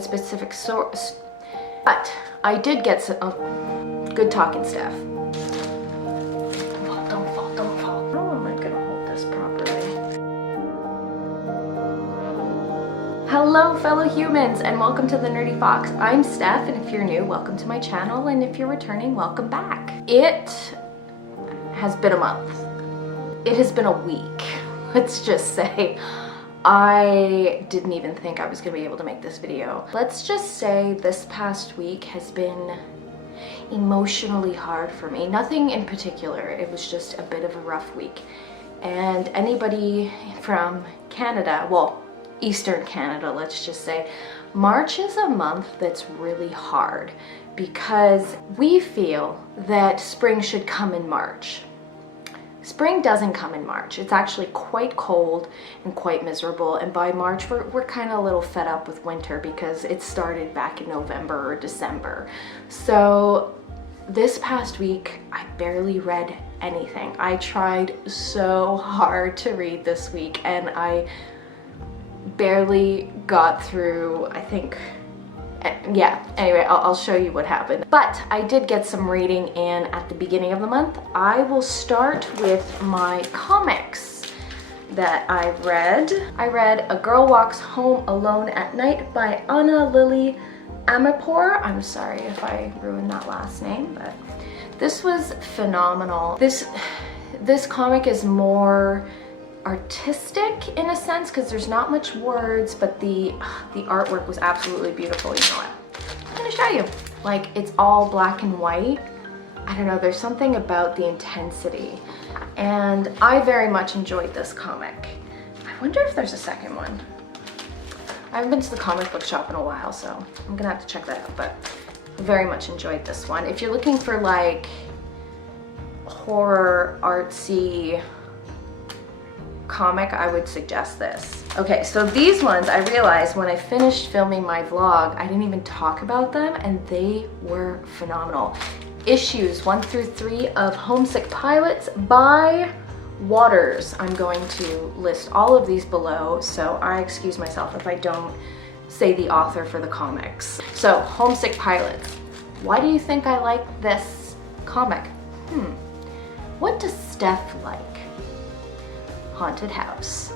specific source, but I did get some good talking stuff. Don't fall. How am I gonna hold this properly? Hello fellow humans and welcome to the Nerdy Fox. I'm Steph, and if you're new, welcome to my channel, and if you're returning, welcome back. It has been a month. It has been a week, let's just say. I didn't even think I was gonna be able to make this video. Let's just say this past week has been emotionally hard for me. Nothing in particular, it was just a bit of a rough week. And anybody from Canada, well, Eastern Canada, let's just say, March is a month that's really hard because we feel that spring should come in March. Spring doesn't come in March. It's actually quite cold and quite miserable, and by March we're kind of a little fed up with winter because it started back in November or December. So this past week I barely read anything. I tried so hard to read this week and I barely got through, I think, yeah, anyway, I'll show you what happened. But I did get some reading in at the beginning of the month. I will start with my comics that I've read. I read A Girl Walks Home Alone at Night by Anna Lily Amirpour. I'm sorry if I ruined that last name, but this was phenomenal. This comic is more artistic in a sense because there's not much words, but the artwork was absolutely beautiful. You know what? I'm gonna show you. Like, it's all black and white. I don't know, there's something about the intensity, and I very much enjoyed this comic. I wonder if there's a second one. I haven't been to the comic book shop in a while, so I'm gonna have to check that out, but I very much enjoyed this one. If you're looking for like horror artsy comic, I would suggest this. Okay, so these ones, I realized when I finished filming my vlog, I didn't even talk about them, and they were phenomenal. Issues 1 through 3 of Homesick Pilots by Waters. I'm going to list all of these below, so I excuse myself if I don't say the author for the comics. So, Homesick Pilots. Why do you think I like this comic? What does Steph like? Haunted house.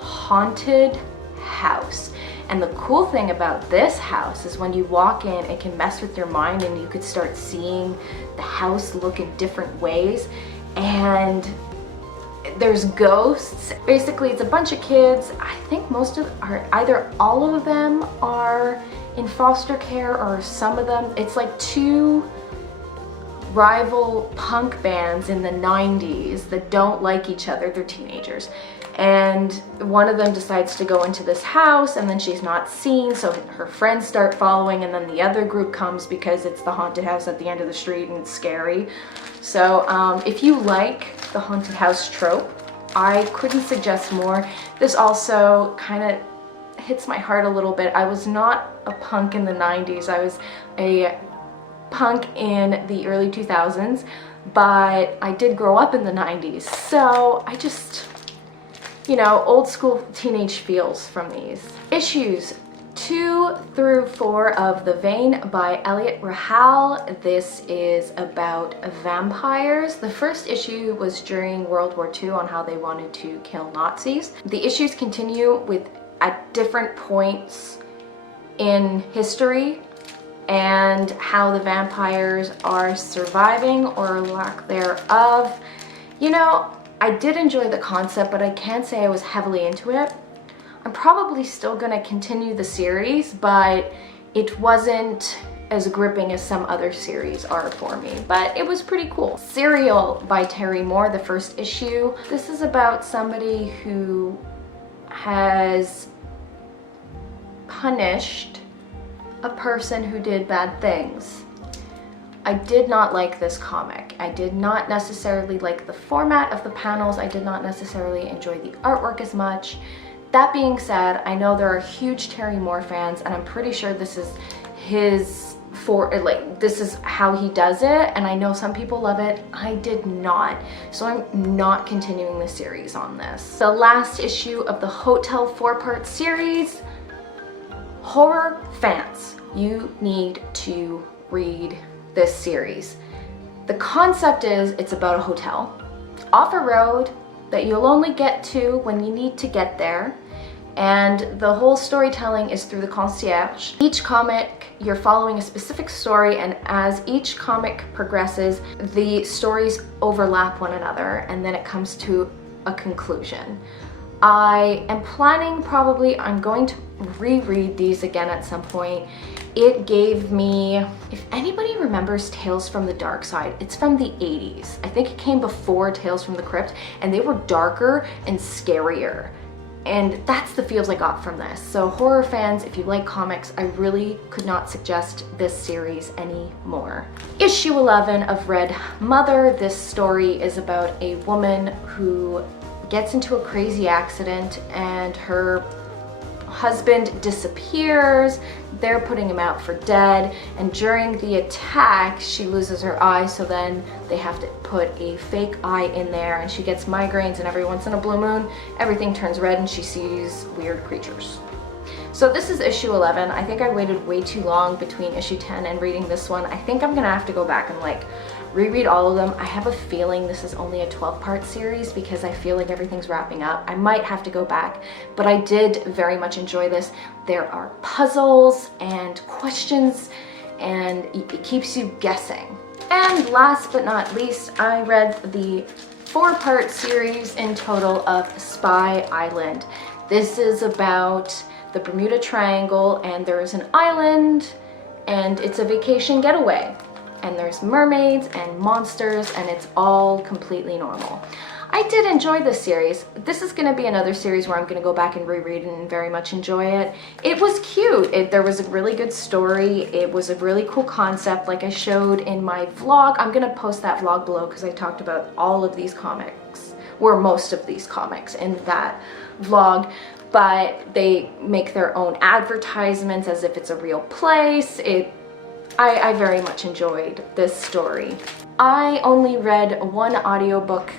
Haunted house. And the cool thing about this house is when you walk in, it can mess with your mind and you could start seeing the house look in different ways. And there's ghosts. Basically, it's a bunch of kids. I think most of are either all of them are in foster care or some of them. It's like two rival punk bands in the 90s that don't like each other. They're teenagers, and one of them decides to go into this house, and then she's not seen, so her friends start following, and then the other group comes because it's the haunted house at the end of the street and it's scary. So if you like the haunted house trope, I couldn't suggest more. This also kind of hits my heart a little bit. I was not a punk in the 90s. I was a punk in the early 2000s, but I did grow up in the 90s, so I just, you know, old school teenage feels from these. Issues 2 through 4 of The Vein by Eliot Rahal. This is about vampires. The first issue was during World War II on how they wanted to kill Nazis. The issues continue at different points in history and how the vampires are surviving or lack thereof. You know, I did enjoy the concept, but I can't say I was heavily into it. I'm probably still gonna continue the series, but it wasn't as gripping as some other series are for me, but it was pretty cool. Serial by Terry Moore, the first issue. This is about somebody who has punished a person who did bad things. I did not like this comic. I did not necessarily like the format of the panels. I did not necessarily enjoy the artwork as much. That being said, I know there are huge Terry Moore fans, and I'm pretty sure this is his for like, this is how he does it, and I know some people love it. I did not, so I'm not continuing the series on this. The last issue of the Hotel 4-part series. Horror fans, you need to read this series. The concept is, it's about a hotel off a road that you'll only get to when you need to get there, and the whole storytelling is through the concierge. Each comic, you're following a specific story, and as each comic progresses, the stories overlap one another, and then it comes to a conclusion. I am planning, probably, I'm going to reread these again at some point. It gave me, if anybody remembers Tales from the Dark Side, it's from the 80s. I think it came before Tales from the Crypt, and they were darker and scarier. And that's the feels I got from this. So horror fans, if you like comics, I really could not suggest this series anymore. Issue 11 of Red Mother. This story is about a woman who gets into a crazy accident and her husband disappears. They're putting him out for dead, and during the attack she loses her eye, so then they have to put a fake eye in there, and she gets migraines, and every once in a blue moon everything turns red and she sees weird creatures. So this is issue 11. I think I waited way too long between issue 10 and reading this one. I think I'm gonna have to go back and like reread all of them. I have a feeling this is only a 12-part series because I feel like everything's wrapping up. I might have to go back, but I did very much enjoy this. There are puzzles and questions, and it keeps you guessing. And last but not least, I read the 4-part series in total of Spy Island. This is about the Bermuda Triangle, and there's an island, and it's a vacation getaway. And there's mermaids and monsters, and it's all completely normal. I did enjoy this series. This is gonna be another series where I'm gonna go back and reread and very much enjoy it. It was cute. There was a really good story. It was a really cool concept like I showed in my vlog. I'm gonna post that vlog below because I talked about all of these comics, or most of these comics in that vlog. But they make their own advertisements as if it's a real place. I very much enjoyed this story. I only read one audiobook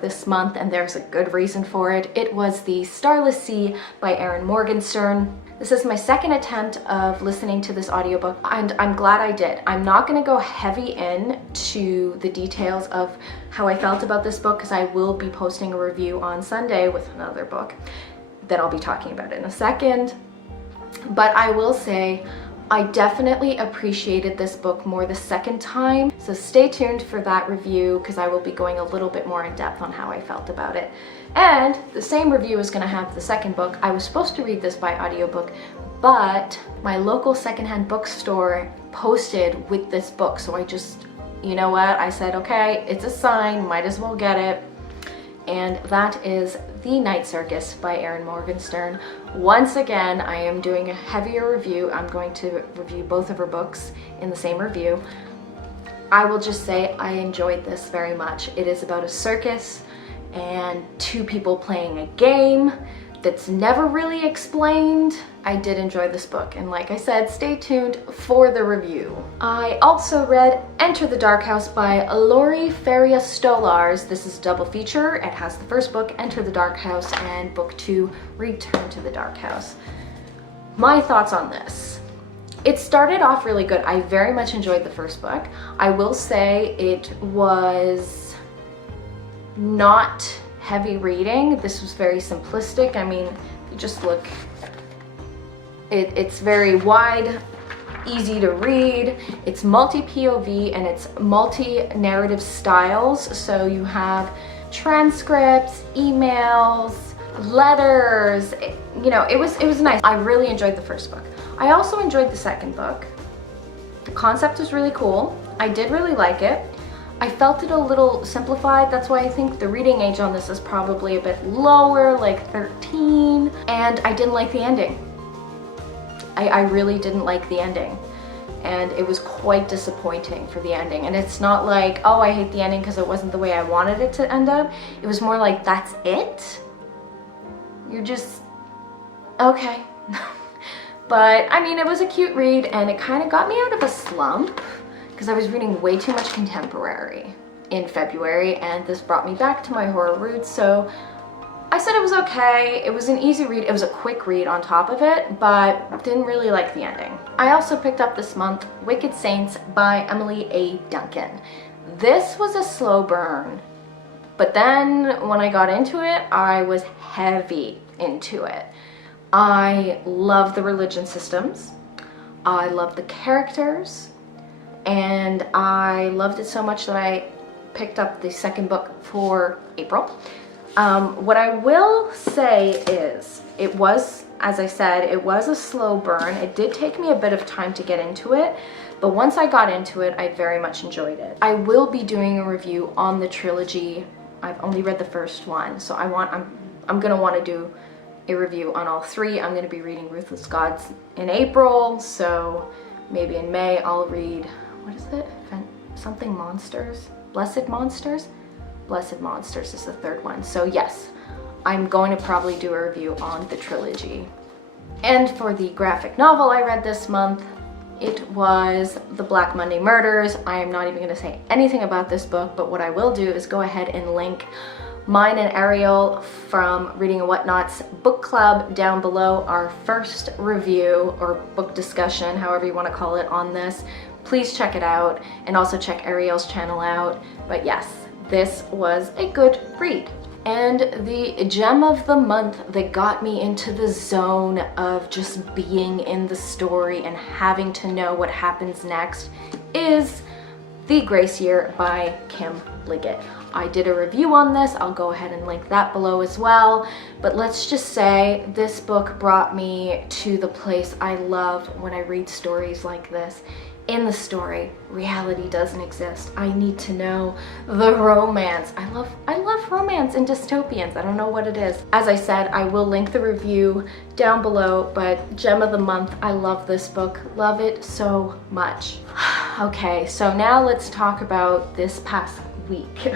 this month, and there's a good reason for it. It was the Starless Sea by Erin Morgenstern. This is my second attempt of listening to this audiobook, and I'm glad I did. I'm not gonna go heavy into the details of how I felt about this book because I will be posting a review on Sunday with another book that I'll be talking about in a second. But I will say I definitely appreciated this book more the second time. So stay tuned for that review because I will be going a little bit more in depth on how I felt about it. And the same review is going to have the second book. I was supposed to read this by audiobook, but my local secondhand bookstore posted with this book. So I just, you know what? I said, okay, it's a sign, might as well get it. And that is The Night Circus by Erin Morgenstern. Once again, I am doing a heavier review. I'm going to review both of her books in the same review. I will just say I enjoyed this very much. It is about a circus and two people playing a game that's never really explained. I did enjoy this book, and like I said, stay tuned for the review. I also read Enter the Dark House by Laurie, Faria, Stolarz. This is a double feature. It has the first book, Enter the Dark House, and book 2, Return to the Dark House. My thoughts on this. It started off really good. I very much enjoyed the first book. I will say it was not heavy reading. This was very simplistic. I mean, you just look, it's very wide, easy to read. It's multi-POV and it's multi-narrative styles. So you have transcripts, emails, letters. You know, it was nice. I really enjoyed the first book. I also enjoyed the second book. The concept was really cool. I did really like it. I felt it a little simplified. That's why I think the reading age on this is probably a bit lower, like 13. And I didn't like the ending. I really didn't like the ending. And it was quite disappointing for the ending. And it's not like, oh, I hate the ending because it wasn't the way I wanted it to end up. It was more like, that's it? You're just, okay. But I mean, it was a cute read and it kind of got me out of a slump because I was reading way too much contemporary in February, and this brought me back to my horror roots. So I said it was okay. It was an easy read. It was a quick read on top of it, but didn't really like the ending. I also picked up this month Wicked Saints by Emily A. Duncan. This was a slow burn, but then when I got into it, I was heavy into it. I love the religion systems. I love the characters, and I loved it so much that I picked up the second book for April. What I will say is it was, as I said, it was a slow burn. It did take me a bit of time to get into it, but once I got into it, I very much enjoyed it. I will be doing a review on the trilogy. I've only read the first one, so I'm gonna want to do a review on all three. I'm gonna be reading Ruthless Gods in April, so maybe in May I'll read, what is it? Something Monsters? Blessed Monsters? Blessed Monsters is the third one. So yes, I'm going to probably do a review on the trilogy. And for the graphic novel I read this month, it was The Black Monday Murders. I am not even going to say anything about this book, but what I will do is go ahead and link mine and Ariel from Reading and Whatnot's book club down below, our first review or book discussion, however you want to call it, on this. Please check it out, and also check Ariel's channel out. But yes, this was a good read. And the gem of the month that got me into the zone of just being in the story and having to know what happens next is The Grace Year by Kim Liggett. I did a review on this. I'll go ahead and link that below as well. But let's just say this book brought me to the place I love when I read stories like this. In the story, reality doesn't exist. I need to know the romance. I love romance in dystopians. I don't know what it is. As I said, I will link the review down below, but gem of the month, I love this book. Love it so much. Okay, so now let's talk about this past week.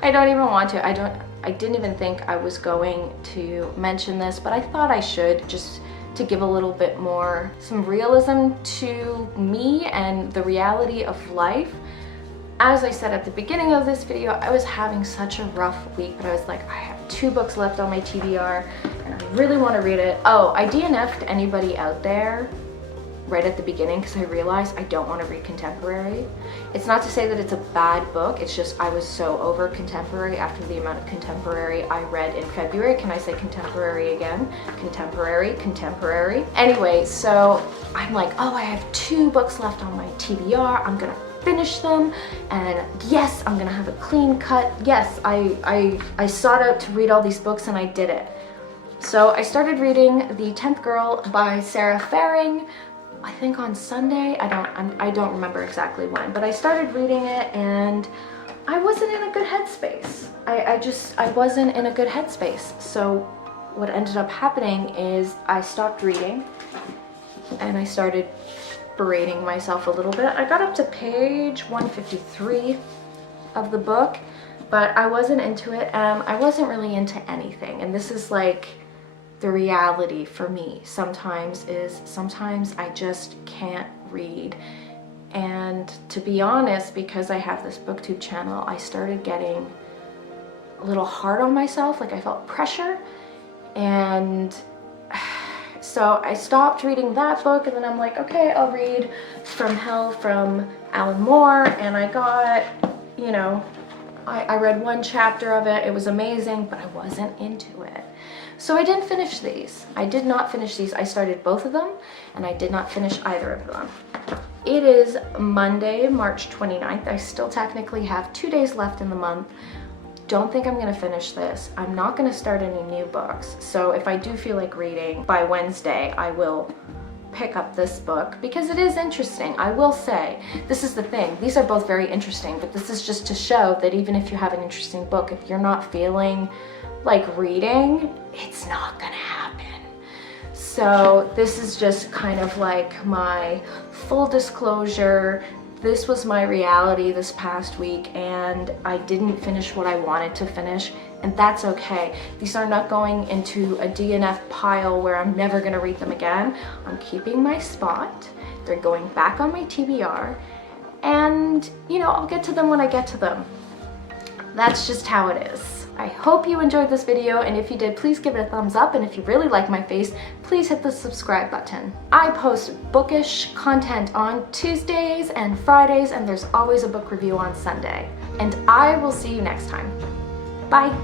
I don't even want to. I didn't even think I was going to mention this, but I thought I should, just to give a little bit more, some realism to me and the reality of life. As I said at the beginning of this video, I was having such a rough week, but I was like, I have 2 books left on my TBR and I really want to read it. Oh, I DNF'd anybody out there right at the beginning because I realized I don't want to read contemporary. It's not to say that it's a bad book, it's just I was so over contemporary after the amount of contemporary I read in February. Can I say contemporary again? Contemporary. Anyway, so I'm like, oh, I have 2 books left on my TBR. I'm gonna finish them, and yes, I'm gonna have a clean cut. Yes, I sought out to read all these books and I did it. So I started reading The 10th Girl by Sarah Faring, I think on Sunday. I don't remember exactly when, but I started reading it and I wasn't in a good headspace. I wasn't in a good headspace. So what ended up happening is I stopped reading and I started berating myself a little bit. I got up to page 153 of the book, but I wasn't into it. I wasn't really into anything, and this is like the reality for me sometimes I just can't read. And to be honest, because I have this booktube channel, I started getting a little hard on myself, like I felt pressure, and so I stopped reading that book, and then I'm like, okay, I'll read From Hell from Alan Moore, and I got, you know, I read 1 chapter of it. It was amazing, but I wasn't into it. So I didn't finish these. I did not finish these. I started both of them and I did not finish either of them. It is Monday, March 29th. I still technically have 2 days left in the month. Don't think I'm gonna finish this. I'm not gonna start any new books. So if I do feel like reading by Wednesday, I will pick up this book because it is interesting. I will say, this is the thing. These are both very interesting, but this is just to show that even if you have an interesting book, if you're not feeling like reading, it's not gonna happen. So this is just kind of like my full disclosure this was my reality this past week, and I didn't finish what I wanted to finish, and that's okay. These are not going into a DNF pile where I'm never gonna read them again. I'm keeping my spot. They're going back on my TBR, and you know, I'll get to them when I get to them. That's just how it is. I hope you enjoyed this video, and if you did, please give it a thumbs up, and if you really like my face, please hit the subscribe button. I post bookish content on Tuesdays and Fridays, and there's always a book review on Sunday. And I will see you next time. Bye!